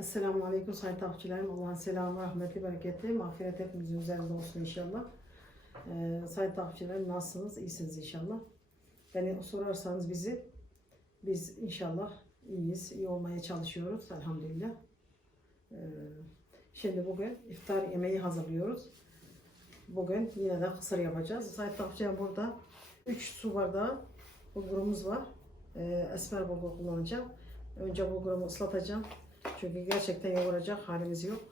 Esselamu Aleyküm sayın takipçilerim. Allah'ın selamı, rahmeti, bereketi, mağfiret hepimizin üzerinde olsun inşallah. Ee, sayın takipçilerim nasılsınız? İyisiniz inşallah. Beni sorarsanız bizi, biz inşallah iyiyiz, iyi olmaya çalışıyoruz elhamdülillah. Ee, şimdi bugün iftar yemeği hazırlıyoruz. Bugün yine de kısır yapacağız. Sayın takipçilerim burada 3 su bardağı bulgurumuz var. Ee, esmer bulgur kullanacağım. Önce bulgurumu ıslatacağım. Çünkü gerçekten yoğuracak halimiz yok.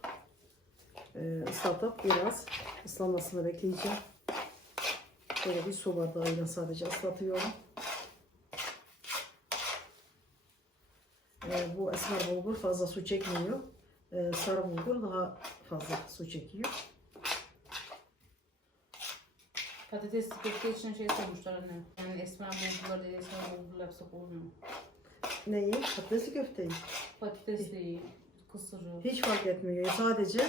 Ee, ıslatıp biraz ıslanmasını bekleyeceğim. Böyle bir su bardağıyla sadece ıslatıyorum. Ee, bu esmer bulgur fazla su çekmiyor. Ee, sarı bulgur daha fazla su çekiyor. Patates köfte için şey sormuşlar anne. Yani esmer bulgurlar değil, esmer bulgurlar yapsak olmuyor mu? Neyi? Patatesi köfteyi. Patates değil, kısırı. Hiç fark etmiyor. Sadece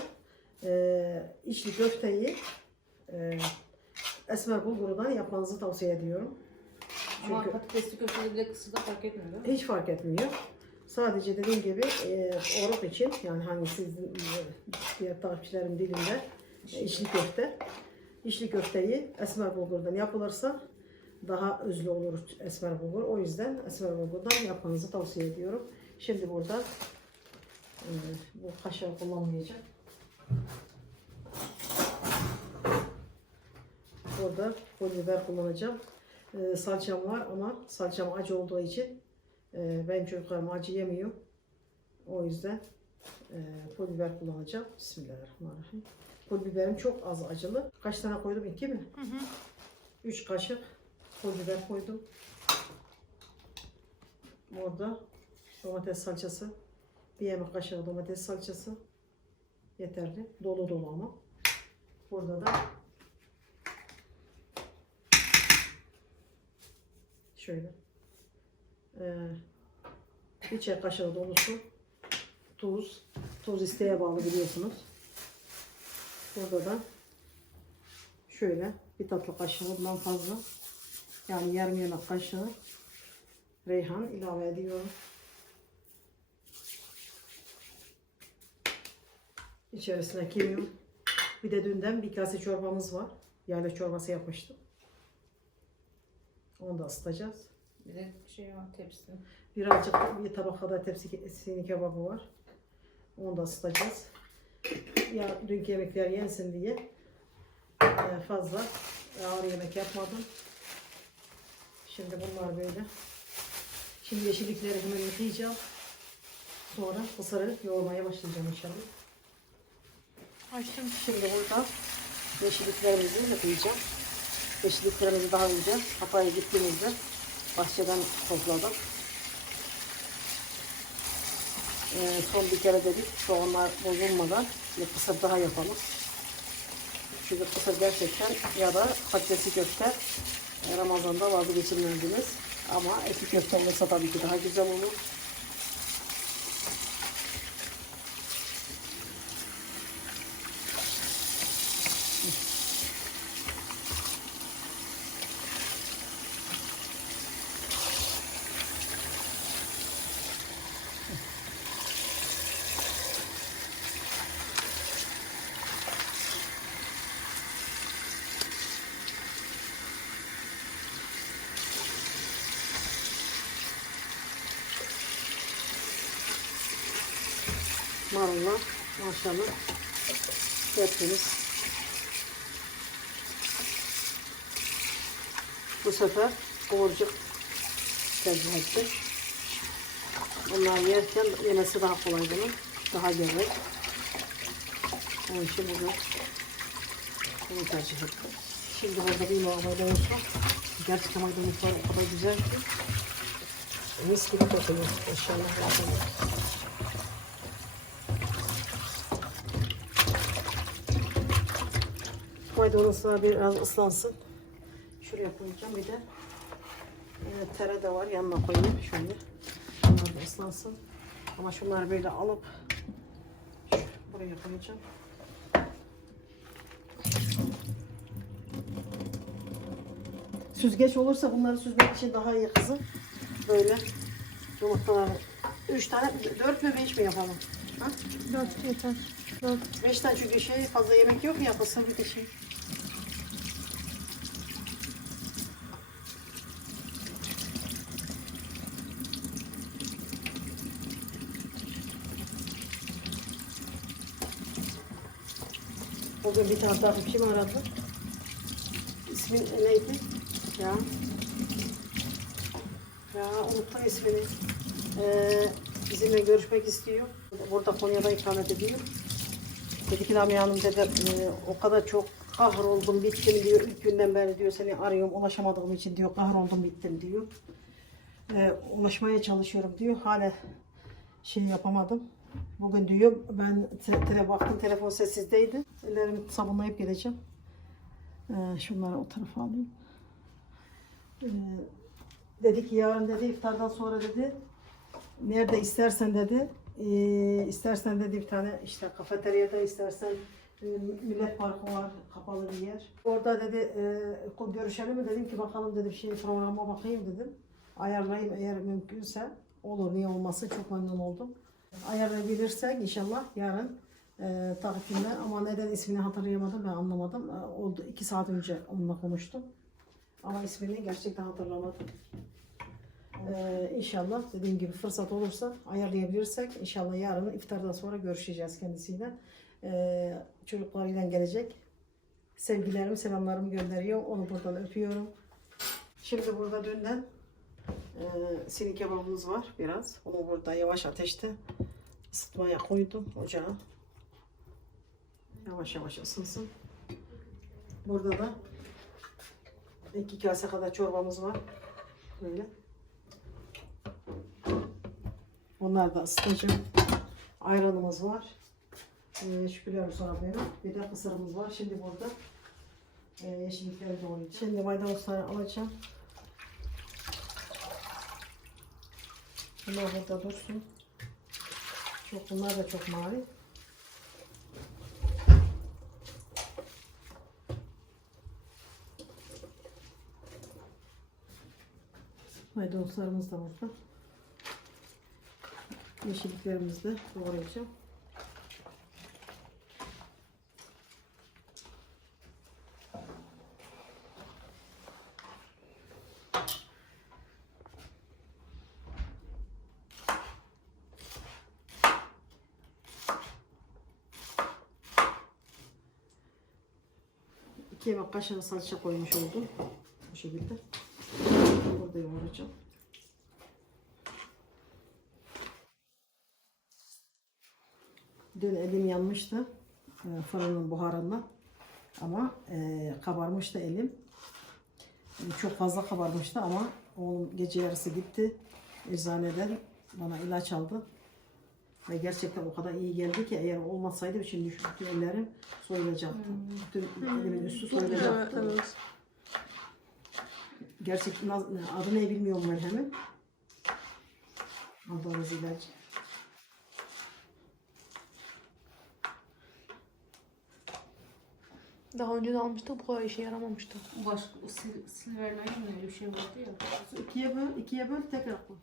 e, içli köfteyi e, esmer bulgurundan yapmanızı tavsiye ediyorum. Ama Çünkü patatesli köftede bile kısırda fark etmiyor değil mi? hiç fark etmiyor. Sadece dediğim gibi e, oruç için yani hani sizin e, diğer takipçilerim dilinde e, içli köfte. İçli köfteyi esmer bulgurdan yapılırsa daha özlü olur esmer bulgur. O yüzden esmer bulgurdan yapmanızı tavsiye ediyorum. Şimdi burada e, bu kaşığı kullanmayacağım. Burada pul biber kullanacağım. E, salçam var ama salçam acı olduğu için e, benim çocuklarım acı yemiyor. O yüzden e, pul biber kullanacağım. Bismillahirrahmanirrahim. Pul biberim çok az acılı. Kaç tane koydum? İki mi? Üç kaşık pul biber koydum. Burada domates salçası. Bir yemek kaşığı domates salçası. Yeterli. Dolu dolu ama. Burada da şöyle ee, bir çay kaşığı dolusu tuz. Tuz isteğe bağlı biliyorsunuz. Burada da şöyle bir tatlı kaşığı bundan fazla yani yarım yemek kaşığı reyhan ilave ediyorum. İçerisine kimyon. Bir de dünden bir kase çorbamız var. Yayla çorbası yapmıştım. Onu da ısıtacağız. Bir de şey var tepsi. Birazcık bir tabak kadar tepsi sini kebabı var. Onu da ısıtacağız. Ya dünkü yemekler yensin diye e, fazla ağır yemek yapmadım. Şimdi bunlar böyle. Şimdi yeşillikleri hemen yıkayacağım. Sonra kısırı yoğurmaya başlayacağım inşallah. Açtım. Şimdi burada yeşilliklerimizi yıkayacağım. Yeşilliklerimizi daha önce Hatay'a gittiğimizde bahçeden topladım. Ee, son bir kere dedik soğanlar bozulmadan bir kısır daha yapalım. Çünkü kısır gerçekten ya da patatesi köfte e, Ramazan'da vazgeçilmezsiniz. Ama eti köfte olursa tabii ki daha güzel olur. Marullar maşallah tertemiz. Bu sefer kıvırcık tercih ettim. Bunlar yerken yemesi daha kolay bunun. Daha gevrek. Onun için bunu, bunu tercih ettim. Şimdi burada bir muhabbede olsun. Gerçekten maydanozlar o kadar güzel ki. Mis gibi kokuyor. İnşallah. yapalım. Maydanozlar biraz ıslansın. Şuraya koyacağım bir de e, tere de var yanına koyayım şöyle. Bunlar da ıslansın. Ama şunları böyle alıp buraya koyacağım. Süzgeç olursa bunları süzmek için daha iyi kızım. Böyle yumurtaları. Üç tane, dört mü beş mi yapalım? Dört yeter. Dört. Beş tane çünkü şey fazla yemek yok ya kısım bir şey. Bugün bir tane takipçim aradı. İsmin neydi? Ya. Ya unuttum ismini. Ee, bizimle görüşmek istiyor. Burada Konya'da ikamet ediyor. Dedi ki Lamia dedi "e, o kadar çok kahroldum bittim diyor. İlk günden beri diyor seni arıyorum ulaşamadığım için diyor kahroldum bittim diyor. E, ulaşmaya çalışıyorum diyor. Hala şey yapamadım. Bugün diyor ben te- tele baktım telefon sessizdeydi. Ellerimi sabunlayıp geleceğim. E, şunları o tarafa alayım. E, dedi ki yarın dedi iftardan sonra dedi nerede istersen dedi e, istersen dedi bir tane işte kafeteryada istersen e, millet parkı var kapalı bir yer. Orada dedi e, görüşelim mi dedim ki bakalım dedim şey programa bakayım dedim. Ayarlayayım eğer mümkünse olur niye olmazsa çok memnun oldum. Ayarlayabilirsek inşallah yarın e, takvimde ama neden ismini hatırlayamadım ben anlamadım. E, oldu iki saat önce onunla konuştum. Ama ismini gerçekten hatırlamadım. Ee, inşallah dediğim gibi fırsat olursa ayarlayabilirsek inşallah yarın iftardan sonra görüşeceğiz kendisiyle. Ee, çocuklarıyla gelecek. Sevgilerimi, selamlarımı gönderiyor. Onu buradan öpüyorum. Şimdi burada dünden e, sini kebabımız var biraz. Onu burada yavaş ateşte ısıtmaya koydum ocağa. Yavaş yavaş ısınsın. Burada da iki kase kadar çorbamız var. Böyle. Onlar da ısıtacağım. Ayranımız var. Ee, şükürler sonra böyle. Bir de kısırımız var. Şimdi burada e, yeşillikleri doğrayacağım. Şimdi maydanozları alacağım. Bunlar burada dursun. Çok, bunlar da çok mavi. Maydanozlarımız da burada. Yeşilliklerimizi de doğrayacağım. Yemek kaşığı salça koymuş oldum. Bu şekilde. Burada yoğuracağım. Dün elim yanmıştı e, fırının buharından ama e, kabarmıştı elim. E, çok fazla kabarmıştı ama oğlum gece yarısı gitti eczaneden bana ilaç aldı. Ve gerçekten o kadar iyi geldi ki eğer olmasaydı şimdi bütün ellerim soyulacaktı. Bütün elimin üstü soyulacaktı. evet. Gerçekten adı ne bilmiyorum ben hemen. Aldığımız ilacı. Daha önce de almıştık bu kadar işe yaramamıştı. Başka sil, silverline mi öyle bir şey vardı ya. İkiye böl, ikiye böl tekrar koy.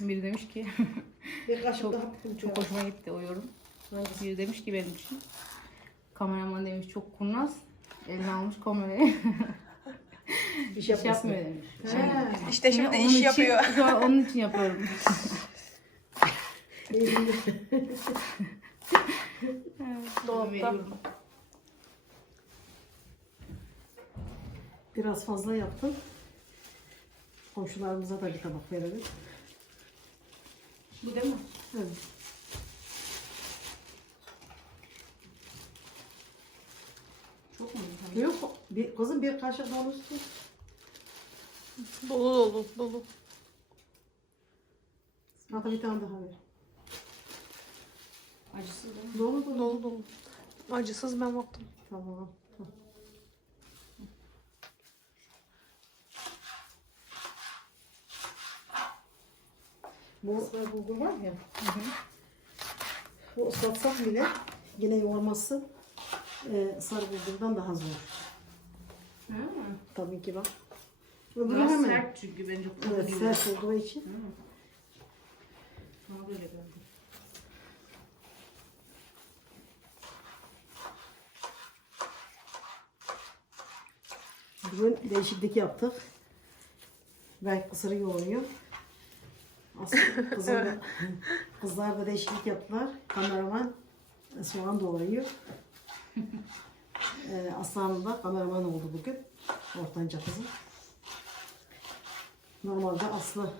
Biri demiş ki Bir kaşık çok, daha çok hoşuma gitti o yorum. Biri demiş ki benim için. Kameraman demiş çok kurnaz. Eline almış kamerayı. İş şey yapmıyor demiş. He. İşte şimdi iş için- yapıyor. an onun için yapıyorum. Dolapta. Biraz fazla yaptım. Komşularımıza da bir tabak verelim. Bu değil mi? Evet. Çok mu? Yok, bir, kızım bir kaşık dolusu. Dolu dolu dolu. Hatta bir tane daha ver. Acısız değil mi? Dolu dolu. Dolu dolu. Acısız ben baktım. Tamam. tamam. Bu bulgur var ya. Bu ıslatsak bile yine yoğurması e, sarı bulgurdan daha zor. Hı. Tabii ki bak. Öbürü Biraz hemen. sert çünkü bence Evet, sert olduğu için. Hı. Bana böyle geldi. Bugün değişiklik yaptık. Belki kısırı yoğuruyor. Aslında kızlar, da, kızlar da değişiklik yaptılar. Kameraman soğan doğruyor. Ee, Aslan da kameraman oldu bugün. Ortanca kızım. Normalde Aslı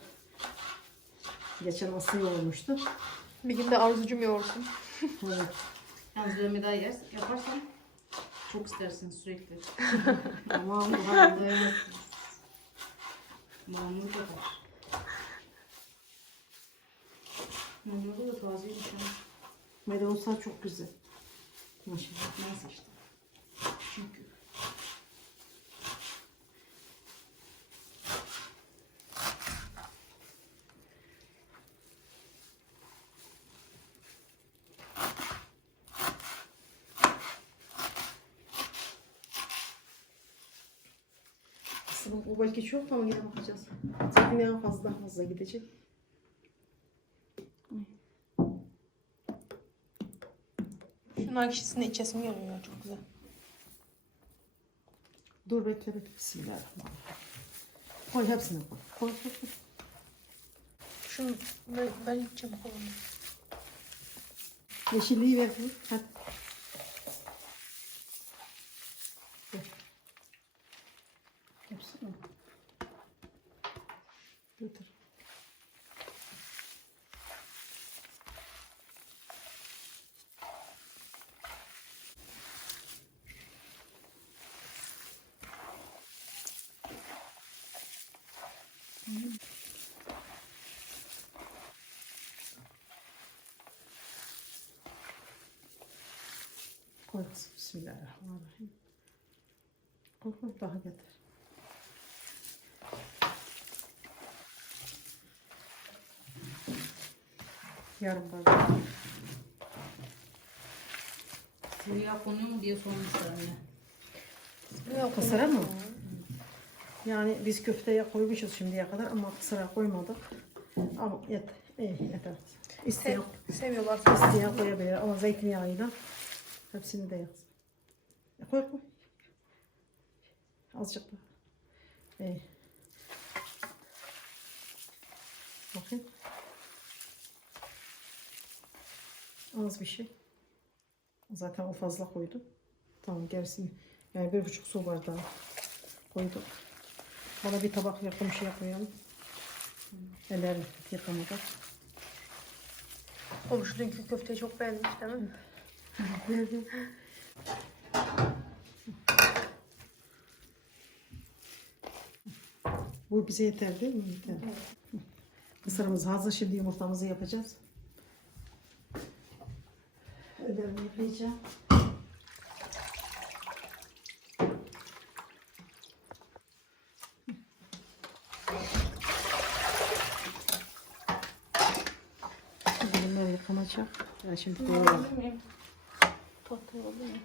geçen Aslı yoğurmuştu. Bir gün de arzucum yoğursun. Evet. Yalnız böyle daha yer, yaparsan çok istersin sürekli. Ama bu halde. Mamur yapar. Mamur da tazeymiş ama. Meydanosa çok güzel. Maşallah. Neyse işte. Çünkü. Aslında o belki çok ama yine bakacağız. Zeytinyağı fazla daha fazla gidecek. Şunlar kişisinde içesim geliyor ya çok güzel. Dur bekle bekle. Bismillahirrahmanirrahim. Koy hepsini koy. Koy koy koy. Şunu ben, ben içeceğim falan. Yeşilliği ver. Hadi. Ver. Hepsini mi? Götür. Koy kızım. Bismillahirrahmanirrahim. Koy koy daha getir. Yarım bardak. Yağ konuyor mu diye sormuşlar anne. Yok, Kısıra mı? Yani biz köfteye koymuşuz şimdiye kadar ama sıra koymadık. Ama yeter. İyi yeter. İsteyen, Sev, seviyorlar. isteyen koyabilir ama zeytinyağıyla hepsini de yaz. E, Koy koy. Azıcık daha. İyi. Bakayım. Az bir şey. Zaten o fazla koydum. Tamam gerisini. Yani bir buçuk su bardağı koydum. Bana bir tabak yakın şey koyalım. Ellerini yıkamadan. Komşu dünkü köfteyi çok beğenmiş değil mi? Bu bize yeter değil mi? Yeter. Mısırımız hazır. Şimdi yumurtamızı yapacağız. Ellerimi yıkayacağım. Bunları yıkamayacağım. Ben şimdi doğrayayım. Tatlı oldu mu?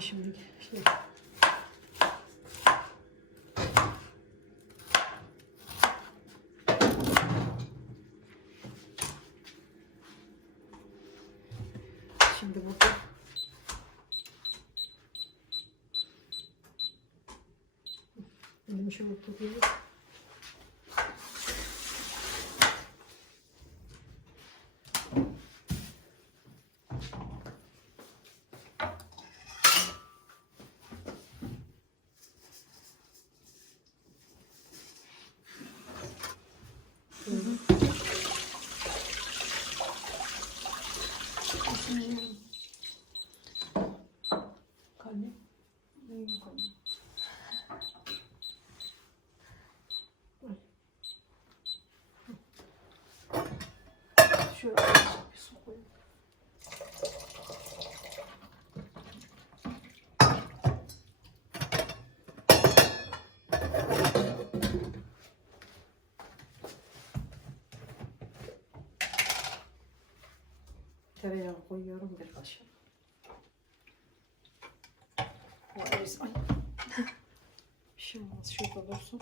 Şimdi şey, Şimdi burada Elimi şöyle Şöyle azıcık bir su koyayım. Tereyağı koyuyorum bir kaşık. Ay. bir şey olmaz. Şurada dursun.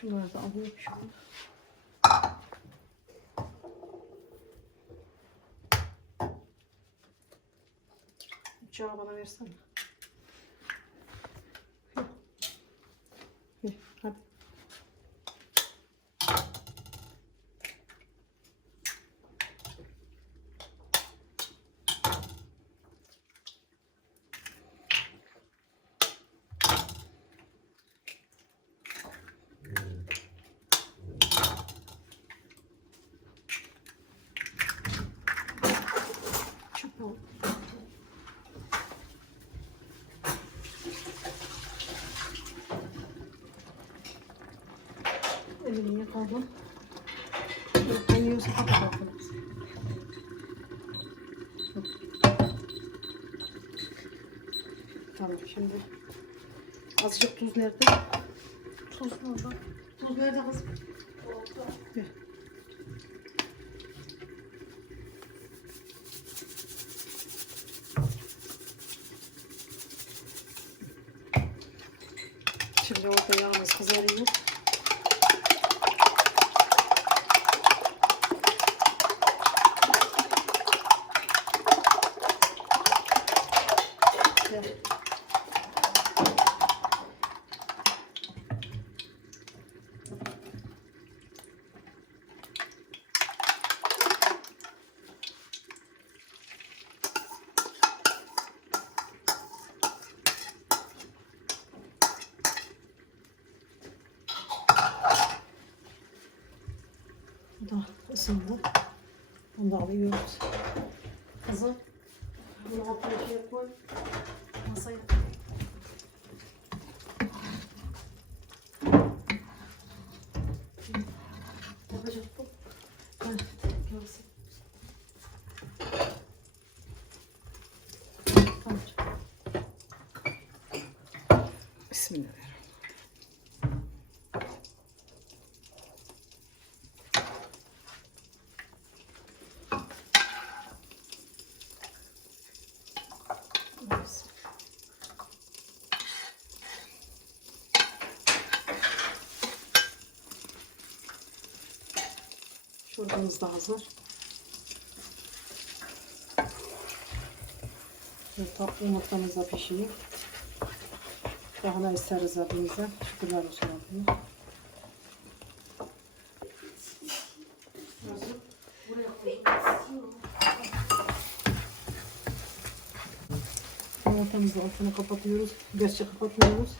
Şunları da alayım şunu. Bıçağı bana versene. Hı. Ver, hadi. Çok oldu. Elini yakalım. Ben yiyorsa kapatalım. Tamam şimdi azıcık tuz nerede? Tuz orada? Tuz nerede? Ver. Şimdi orada yağımız kızarıyor. Ver. Bu da ısındı. Bunu da alıyoruz. Kızım. Bunu altına şey koy. Masaya. Yapacak bu. Evet, görsün. Tamam. Bismillahirrahmanirrahim. Evet. Çorbamız da hazır. Yumurta, yumurtamız da pişiyor. Daha ne isteriz Rabbimize. Şükürler olsun Rabbimize. Yumurtamızı altını kapatıyoruz. Gerçi kapatmıyoruz.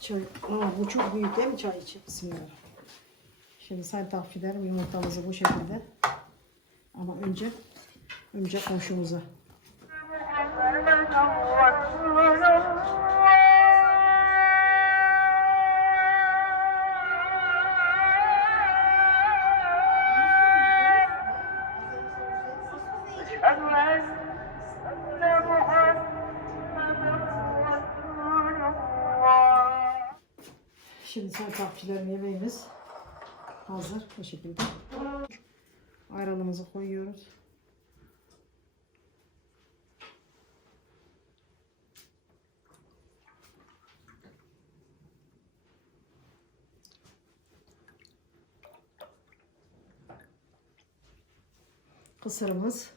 Çay. Aa, bu çok büyük değil mi çay için? Bismillah. Şimdi sen takip edelim yumurtamızı bu şekilde. Ama önce önce komşumuza. Şimdi sarı kapçıların yemeğimiz hazır bu şekilde. Ayranımızı koyuyoruz. Kısırımız,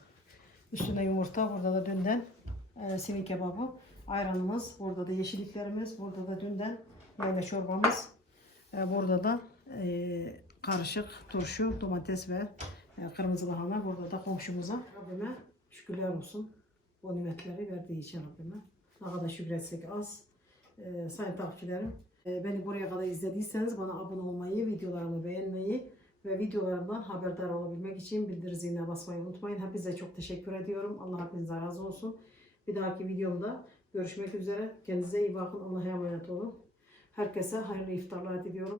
üstüne yumurta, burada da dünden e, simit kebabı, ayranımız, burada da yeşilliklerimiz, burada da dünden yayla çorbamız, e, burada da e, karışık turşu, domates ve e, kırmızı lahana, burada da komşumuza Rabbime şükürler olsun bu nimetleri verdiği için Rabbime. Ne kadar şükretsek az. E, sayın takipçilerim, e, beni buraya kadar izlediyseniz bana abone olmayı, videolarımı beğenmeyi ve videolarımdan haberdar olabilmek için bildirim ziline basmayı unutmayın. Hepinize çok teşekkür ediyorum. Allah hepinize razı olsun. Bir dahaki videomda görüşmek üzere. Kendinize iyi bakın. Allah'a emanet olun. Herkese hayırlı iftarlar diliyorum.